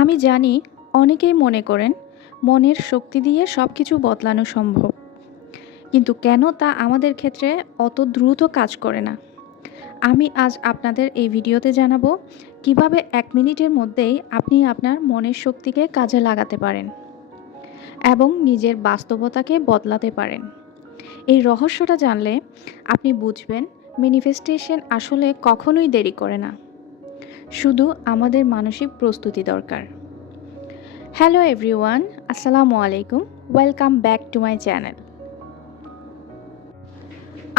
আমি জানি অনেকেই মনে করেন মনের শক্তি দিয়ে সব কিছু বদলানো সম্ভব, কিন্তু কেন তা আমাদের ক্ষেত্রে অত দ্রুত কাজ করে না। আমি আজ আপনাদের এই ভিডিওতে জানাবো কিভাবে 1 মিনিটের মধ্যেই আপনি আপনার মনের শক্তিকে কাজে লাগাতে পারেন এবং নিজের বাস্তবতাকে বদলাতে পারেন। এই রহস্যটা জানলে আপনি বুঝবেন ম্যানিফেস্টেশন আসলে কখনোই দেরি করে না, শুধু আমাদের মানসিক প্রস্তুতি দরকার। হ্যালো এভরিওয়ান, আসসালামু আলাইকুম। Welcome back to my channel.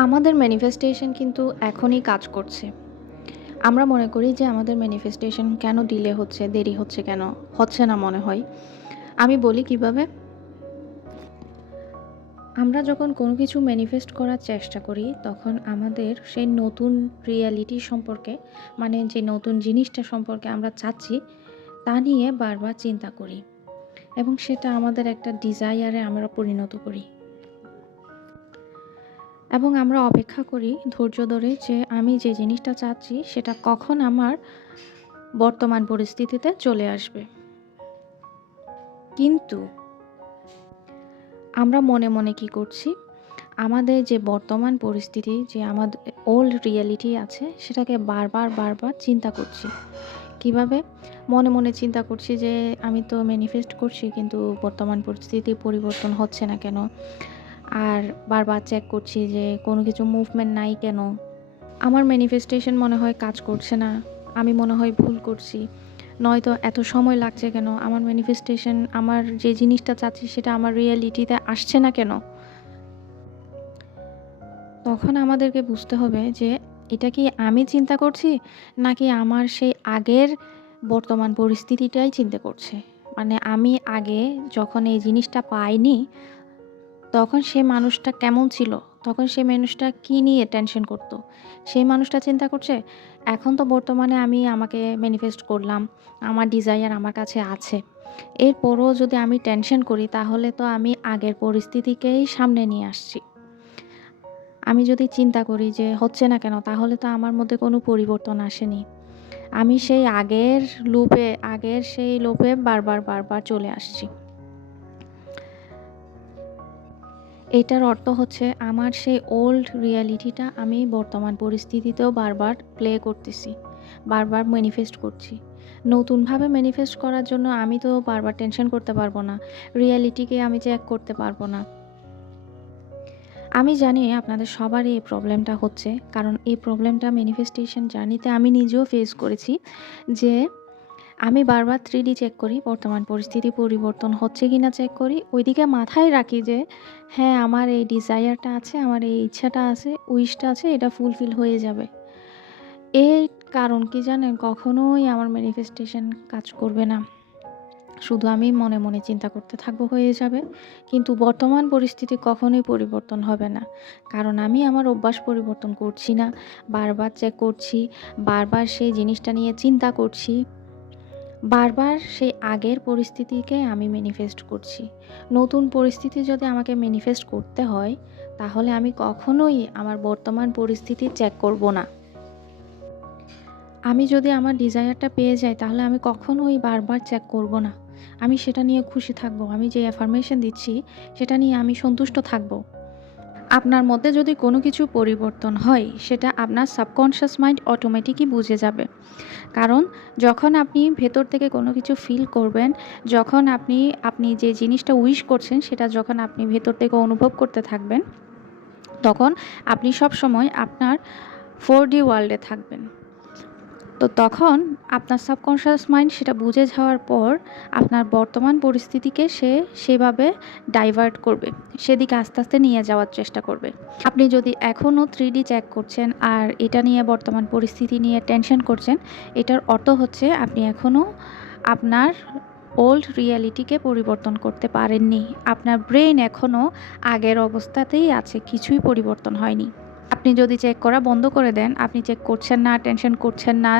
আমাদের ম্যানিফেস্টেশন কিন্তু এখনই কাজ করছে। আমরা মনে করি যে আমাদের ম্যানিফেস্টেশন কেন ডিলে হচ্ছে, দেরি হচ্ছে, কেন হচ্ছে না মনে হয়। আমি বলি কিভাবে। আমরা যখন কোনো কিছু ম্যানিফেস্ট করার চেষ্টা করি তখন আমাদের সেই নতুন রিয়ালিটি সম্পর্কে, মানে যে নতুন জিনিসটা সম্পর্কে আমরা চাচ্ছি তা নিয়ে বারবার চিন্তা করি এবং সেটা আমাদের একটা ডিজায়ারে আমরা পরিণত করি এবং আমরা অপেক্ষা করি ধৈর্য ধরে যে আমি যে জিনিসটা চাচ্ছি সেটা কখন আমার বর্তমান পরিস্থিতিতে চলে আসবে। কিন্তু আমরা মনে মনে কি করছি, আমাদের যে বর্তমান পরিস্থিতি, যে আমাদের ওল্ড রিয়ালিটি আছে সেটাকে বারবার বারবার চিন্তা করছি। কিভাবে? মনে মনে চিন্তা করছি যে আমি তো ম্যানিফেস্ট করছি কিন্তু বর্তমান পরিস্থিতি পরিবর্তন হচ্ছে না কেন, আর বারবার চেক করছি যে কোনো কিছু মুভমেন্ট নাই কেন, আমার ম্যানিফেস্টেশন মনে হয় কাজ করছে না, আমি মনে হয় ভুল করছি, নয়তো এত সময় লাগছে কেন, আমার ম্যানিফেস্টেশন, আমার যে জিনিসটা চাচ্ছি সেটা আমার রিয়েলিটিতে আসছে না কেন। তখন আমাদেরকে বুঝতে হবে যে এটা কি আমি চিন্তা করছি, নাকি আমার সেই আগের বর্তমান পরিস্থিতিটাই চিন্তা করছে। মানে আমি আগে যখন এই জিনিসটা পাইনি তখন সে মানুষটা কেমন ছিল, তখন সে মানুষটা কী নিয়ে টেনশন করতো, সেই মানুষটা চিন্তা করছে। এখন তো বর্তমানে আমি আমাকে ম্যানিফেস্ট করলাম, আমার ডিজায়ার আমার কাছে আছে, এরপরও যদি আমি টেনশন করি তাহলে তো আমি আগের পরিস্থিতিকেই সামনে নিয়ে আসছি। আমি যদি চিন্তা করি যে হচ্ছে না কেন, তাহলে তো আমার মধ্যে কোনো পরিবর্তন আসেনি, আমি সেই আগের সেই লুপে বারবার বারবার চলে আসছি। এটার অর্থ হচ্ছে আমার সেই ওল্ড রিয়ালিটিটা আমি বর্তমান পরিস্থিতিতেও বারবার প্লে করতেছি, বারবার ম্যানিফেস্ট করছি। নতুনভাবে ম্যানিফেস্ট করার জন্য আমি তো বারবার টেনশন করতে পারবো না, রিয়ালিটিকে আমি চেক করতে পারবো না। আমি জানি আপনাদের সবারই এই প্রবলেমটা হচ্ছে, কারণ এই প্রবলেমটা ম্যানিফেস্টেশন জার্নিতে আমি নিজেও ফেস করেছি। যে আমি বারবার 3D চেক করি, বর্তমান পরিস্থিতি পরিবর্তন হচ্ছে কিনা চেক করি, ওইদিকে মাথায় রাখি যে হ্যাঁ আমার এই ডিজায়ারটা আছে, আমার এই ইচ্ছাটা আছে, উইশটা আছে, এটা ফুলফিল হয়ে যাবে। এই কারণ কি জানেন, কখনোই আমার ম্যানিফেস্টেশন কাজ করবে না, শুধু আমি মনে মনে চিন্তা করতে থাকবো, হয়ে যাবে। কিন্তু বর্তমান পরিস্থিতি কখনোই পরিবর্তন হবে না, কারণ আমি আমার অভ্যাস পরিবর্তন করছি না, বারবার চেক করছি, বারবার সেই জিনিসটা নিয়ে চিন্তা করছি, বারবার সেই আগের পরিস্থিতিকে আমি ম্যানিফেস্ট করছি। নতুন পরিস্থিতি যদি আমাকে ম্যানিফেস্ট করতে হয় তাহলে আমি কখনোই আমার বর্তমান পরিস্থিতি চেক করব না। আমি যদি আমার ডিজায়ারটা পেয়ে যাই তাহলে আমি কখনোই বারবার চেক করব না, আমি সেটা নিয়ে খুশি থাকব, আমি যে অ্যাফার্মেশন দিচ্ছি সেটা নিয়ে আমি সন্তুষ্ট থাকব। আপনার মধ্যে যদি কোনো কিছু পরিবর্তন হয় সেটা আপনার সাবকনশিয়াস মাইন্ড অটোমেটিকই বুঝে যাবে। কারণ যখন আপনি ভেতর থেকে কোনো কিছু ফিল করবেন, যখন আপনি যে জিনিসটা উইশ করছেন সেটা যখন আপনি ভেতর থেকে অনুভব করতে থাকবেন, তখন আপনি সবসময় আপনার 4D ওয়ার্ল্ডে থাকবেন। তো তখন আপনার সাবকনশিয়াস মাইন্ড সেটা বুঝে যাওয়ার পর আপনার বর্তমান পরিস্থিতিকে সে সেভাবে ডাইভার্ট করবে, সেদিকে আস্তে আস্তে নিয়ে যাওয়ার চেষ্টা করবে। আপনি যদি এখনও 3D চেক করছেন আর এটা নিয়ে বর্তমান পরিস্থিতি নিয়ে টেনশন করছেন, এটার অর্থ হচ্ছে আপনি এখনও আপনার ওল্ড রিয়ালিটিকে পরিবর্তন করতে পারেননি, আপনার ব্রেন এখনও আগের অবস্থাতেই আছে, কিছুই পরিবর্তন হয়নি। আপনি যদি চেক করা বন্ধ করে দেন, আপনি চেক করছেন না, টেনশন করছেন না,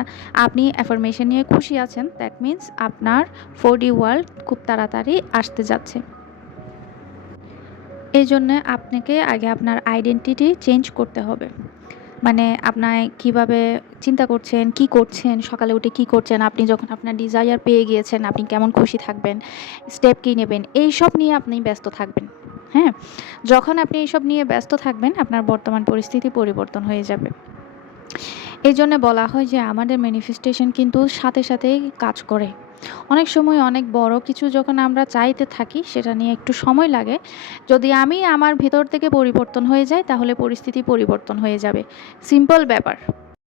আপনি অ্যাফার্মেশন নিয়ে খুশি আছেন, দ্যাট মিন্স আপনার 4D ওয়ার্ল্ড খুব তাড়াতাড়ি আসতে যাচ্ছে। এই জন্যে আপনাকে আগে আপনার আইডেন্টিটি চেঞ্জ করতে হবে। মানে আপনার কিভাবে চিন্তা করছেন, কি করছেন, সকালে উঠে কি করছেন, আপনি যখন আপনার ডিজায়ার পেয়ে গিয়েছেন, আপনি কেমন খুশি থাকবেন, স্টেপ কি নেবেন, এইসব নিয়ে আপনি ব্যস্ত থাকবেন। হ্যাঁ? যখন আপনি এইসব নিয়ে ব্যস্ত থাকবেন, আপনার বর্তমান পরিস্থিতি পরিবর্তন হয়ে যাবে। এইজন্য বলা হয় যে আমাদের ম্যানিফেস্টেশন কিন্তু সাথে সাথেই কাজ করে। অনেক সময় অনেক বড় কিছু যখন আমরা চাইতে থাকি সেটা নিয়ে একটু সময় লাগে। যদি আমি আমার ভেতর থেকে পরিবর্তন হয়ে যাই তাহলে পরিস্থিতি পরিবর্তন হয়ে যাবে। সিম্পল ব্যাপার।